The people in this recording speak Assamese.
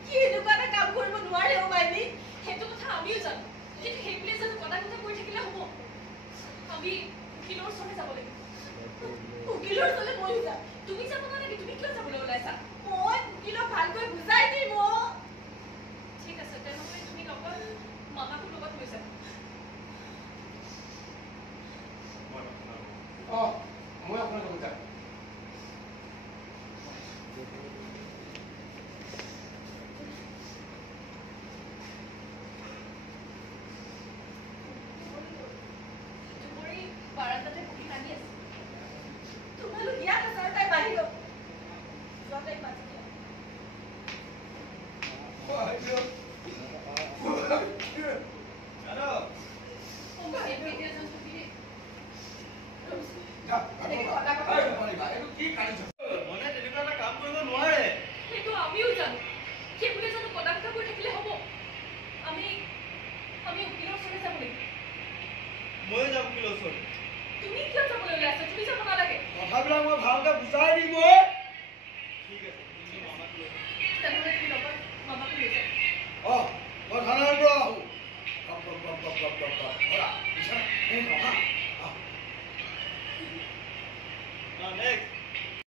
কি এনেকুৱা এটা কাম কৰিব নোৱাৰে অ' মাইনী। সেইটো কথা আমিও জানো, কিন্তু সেইবুলি জানো কটা কথা কৰি থাকিলে হ'ব? আমি উকিলৰ ওচৰলৈ যাব লাগিব। উকিলৰ ওচৰলৈ ময়ো যাম। তুমি যাব নালাগে, তুমি কিয় যাবলৈ ওলাইছা? মই উকিলক ভালকৈ বুজাই দিম অ'। ঠিক আছে, তেনেহ'লে তুমি লগত মামাকো লগত লৈ যাবা। মই আপোনাৰ লগত যাম। বাৰান্দাতে বহি কান্দি আছে। তোমালোক ইয়াত আছা আৰু তাই বাহিৰত। যোৱা তাইক মাতি দিয়া। এনেকে কথা